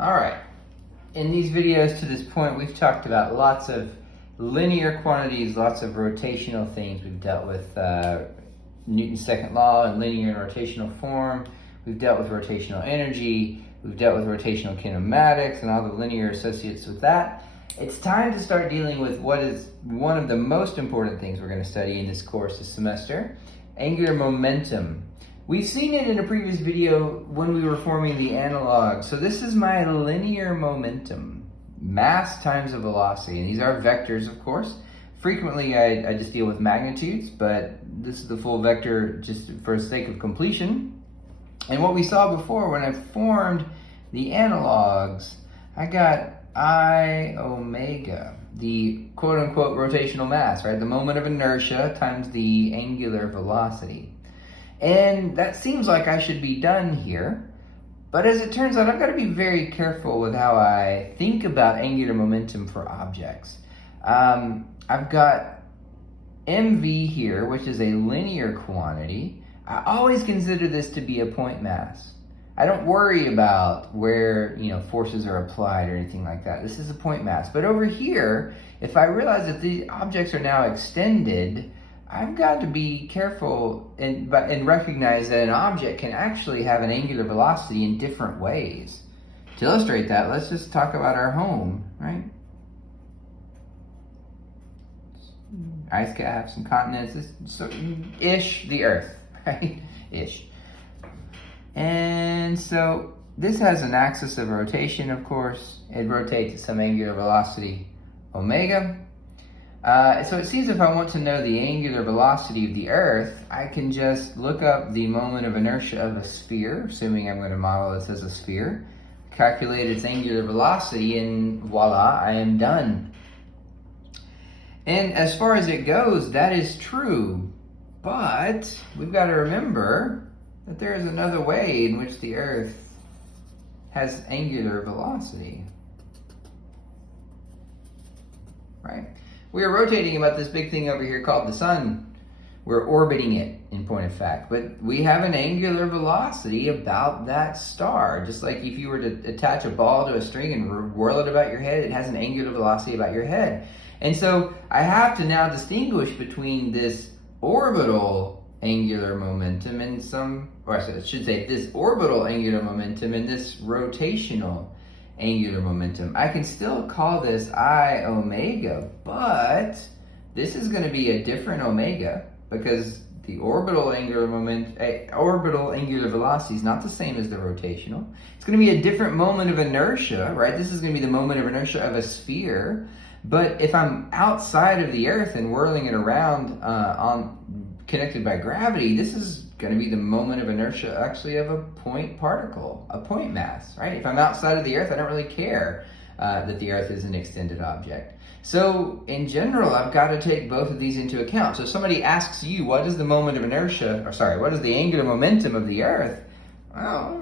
All right, in these videos to this point, we've talked about lots of linear quantities, lots of rotational things. We've dealt with Newton's second law and linear and rotational form. We've dealt with rotational energy. We've dealt with rotational kinematics and all the linear associates with that. It's time to start dealing with what is one of the most important things we're going to study in this course this semester, angular momentum. We've seen it in a previous video when we were forming the analog. So this is my linear momentum, mass times a velocity. And these are vectors, of course. Frequently, I just deal with magnitudes, but this is the full vector just for the sake of completion. And what we saw before, when I formed the analogs, I got I omega, the quote-unquote rotational mass, right? The moment of inertia times the angular velocity. And that seems like I should be done here, but as it turns out, I've got to be very careful with how I think about angular momentum for objects. I've got mv here, which is a linear quantity. I always consider this to be a point mass. I don't worry about where forces are applied or anything like that. This is a point mass. But over here, if I realize that the objects are now extended, I've got to be careful and recognize that an object can actually have an angular velocity in different ways. To illustrate that, let's just talk about our home, right? Ice caps and continents, ish the Earth, right? Ish. And so this has an axis of rotation, of course. It rotates at some angular velocity, omega. So it seems if I want to know the angular velocity of the Earth, I can just look up the moment of inertia of a sphere, assuming I'm going to model this as a sphere, calculate its angular velocity, and voila, I am done. And as far as it goes, that is true. But we've got to remember that there is another way in which the Earth has angular velocity, right? We are rotating about this big thing over here called the sun. We're orbiting it, in point of fact, but we have an angular velocity about that star. Just like if you were to attach a ball to a string and whirl it about your head, it has an angular velocity about your head. And so I have to now distinguish between this orbital angular momentum and I should say this orbital angular momentum and this rotational angular momentum. I can still call this I omega, but this is going to be a different omega because the orbital angular velocity is not the same as the rotational. It's going to be a different moment of inertia, right? This is going to be the moment of inertia of a sphere. But if I'm outside of the Earth and whirling it around connected by gravity, this is going to be the moment of inertia actually of a point particle, a point mass, right? If I'm outside of the Earth, I don't really care that the Earth is an extended object. So in general, I've got to take both of these into account. So if somebody asks you, what is the moment of inertia, what is the angular momentum of the Earth? Well,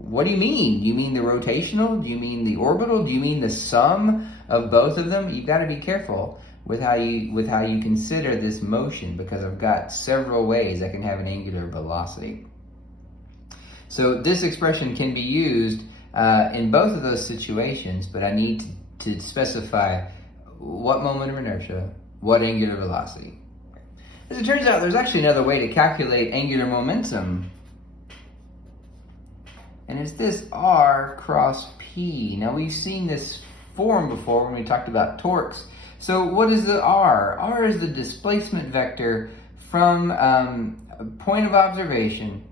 what do you mean? Do you mean the rotational? Do you mean the orbital? Do you mean the sum of both of them? You've got to be careful with how you consider this motion, because I've got several ways I can have an angular velocity. So this expression can be used in both of those situations, but I need to specify what moment of inertia, what angular velocity. As it turns out, there's actually another way to calculate angular momentum, and it's this R cross P. Now we've seen this form before when we talked about torques. So what is the R? R is the displacement vector from a point of observation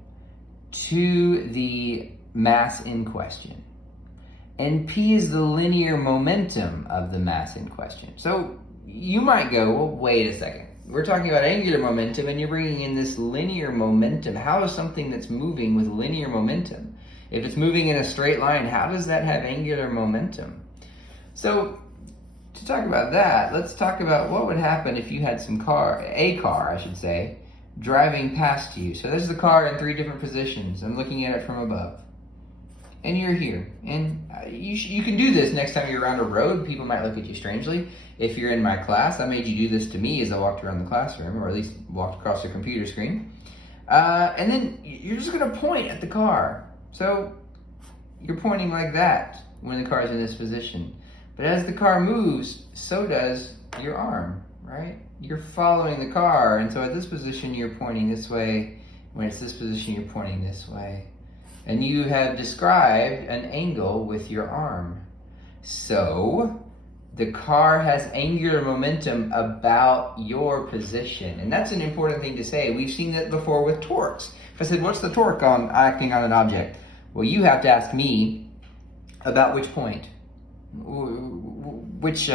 to the mass in question. And P is the linear momentum of the mass in question. So you might go, well, wait a second. We're talking about angular momentum and you're bringing in this linear momentum. How is something that's moving with linear momentum? If it's moving in a straight line, how does that have angular momentum? So to talk about that, let's talk about what would happen if you had a car, driving past you. So there's the car in 3 different positions. I'm looking at it from above. And you're here. And you can do this next time you're around a road. People might look at you strangely. If you're in my class, I made you do this to me as I walked around the classroom, or at least walked across the computer screen. And then you're just going to point at the car. So you're pointing like that when the car is in this position. But as the car moves, so does your arm, right? You're following the car, and so at this position, you're pointing this way. When it's this position, you're pointing this way. And you have described an angle with your arm. So the car has angular momentum about your position. And that's an important thing to say. We've seen that before with torques. If I said, what's the torque on acting on an object? Well, you have to ask me about which point. Which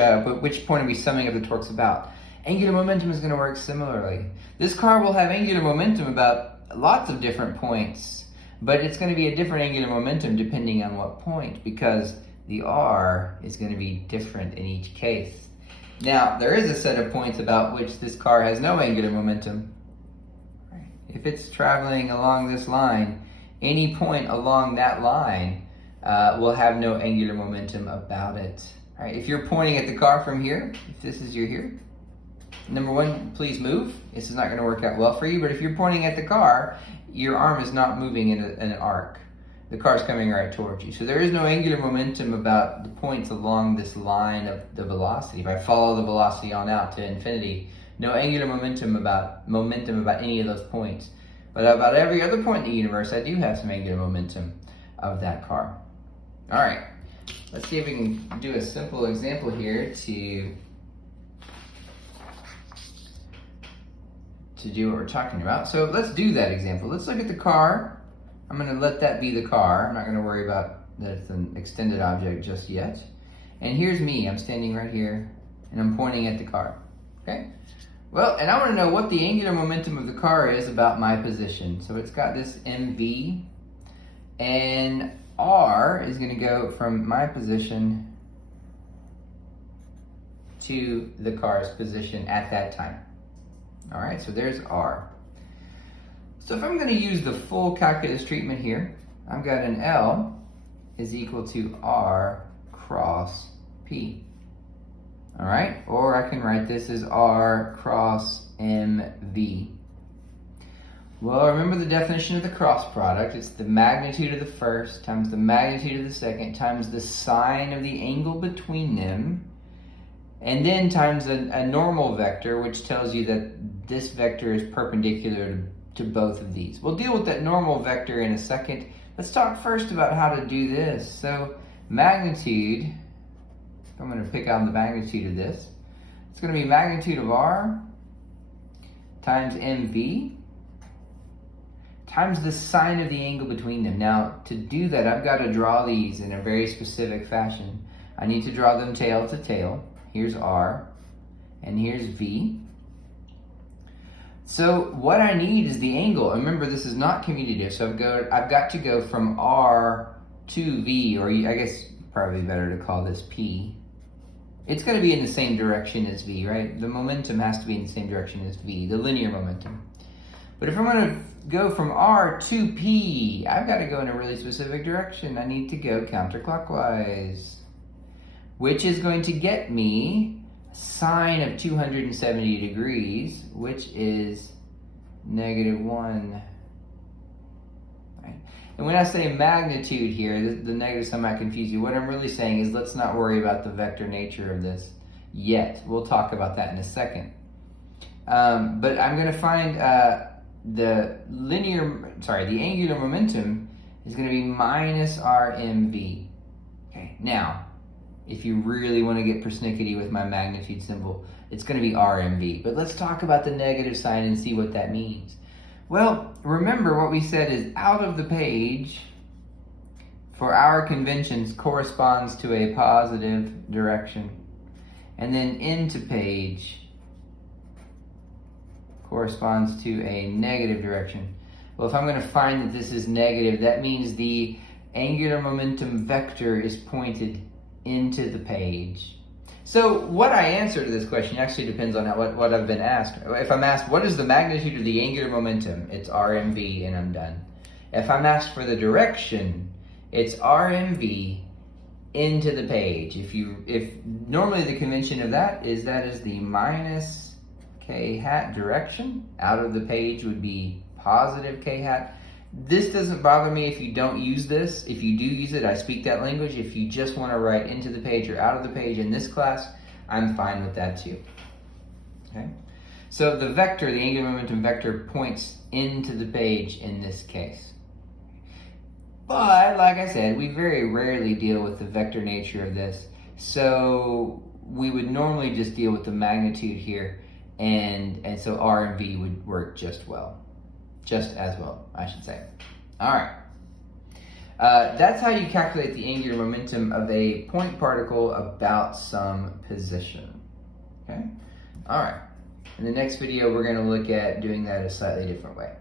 point are we summing up the torques about? Angular momentum is going to work similarly. This car will have angular momentum about lots of different points, but it's going to be a different angular momentum depending on what point, because the R is going to be different in each case. Now, there is a set of points about which this car has no angular momentum. If it's traveling along this line, any point along that line will have no angular momentum about it. All right, if you're pointing at the car from here, if this is your here, number one, please move. This is not going to work out well for you, but if you're pointing at the car, your arm is not moving in an arc. The car's coming right towards you. So there is no angular momentum about the points along this line of the velocity. If I follow the velocity on out to infinity, no angular momentum about any of those points. But about every other point in the universe, I do have some angular momentum of that car. All right, let's see if we can do a simple example here to do what we're talking about. So let's do that example. Let's look at the car. I'm going to let that be the car. I'm not going to worry about that it's an extended object just yet. And here's me. I'm standing right here, and I'm pointing at the car. Okay? Well, and I want to know what the angular momentum of the car is about my position. So it's got this mv, and r is going to go from my position to the car's position at that time. All right, so there's r. So if I'm going to use the full calculus treatment here, I've got an L is equal to r cross p. All right, or I can write this as r cross mv. Well, remember the definition of the cross product. It's the magnitude of the first times the magnitude of the second times the sine of the angle between them, and then times a normal vector, which tells you that this vector is perpendicular to both of these. We'll deal with that normal vector in a second. Let's talk first about how to do this. So magnitude, I'm going to pick out the magnitude of this. It's going to be magnitude of r times mv times the sine of the angle between them. Now, to do that, I've got to draw these in a very specific fashion. I need to draw them tail to tail. Here's r, and here's v. So what I need is the angle. Remember, this is not commutative, so I've got to go from r to v, or I guess probably better to call this p. It's going to be in the same direction as v, right? The momentum has to be in the same direction as v, the linear momentum. But if I'm going to go from r to p, I've got to go in a really specific direction. I need to go counterclockwise, which is going to get me sine of 270 degrees, which is -1. Right? And when I say magnitude here, the negative sign might confuse you. What I'm really saying is let's not worry about the vector nature of this yet. We'll talk about that in a second. But I'm going to find the angular momentum is going to be minus rmv. Okay, now, if you really want to get persnickety with my magnitude symbol, it's going to be rmv. But let's talk about the negative sign and see what that means. Well, remember what we said is out of the page, for our conventions, corresponds to a positive direction. And then into page corresponds to a negative direction. Well, if I'm going to find that this is negative, that means the angular momentum vector is pointed into the page. So what I answer to this question actually depends on what I've been asked. If I'm asked, what is the magnitude of the angular momentum? It's rmv, and I'm done. If I'm asked for the direction, it's rmv into the page. If normally the convention of that is the minus k hat direction. Out of the page would be positive k hat. This doesn't bother me if you don't use this. If you do use it, I speak that language. If you just want to write into the page or out of the page in this class, I'm fine with that too. Okay? So the vector, the angular momentum vector, points into the page in this case. But, like I said, we very rarely deal with the vector nature of this. So we would normally just deal with the magnitude here, and so R and V would work just as well, I should say. All right. That's how you calculate the angular momentum of a point particle about some position. Okay? All right. In the next video, we're going to look at doing that a slightly different way.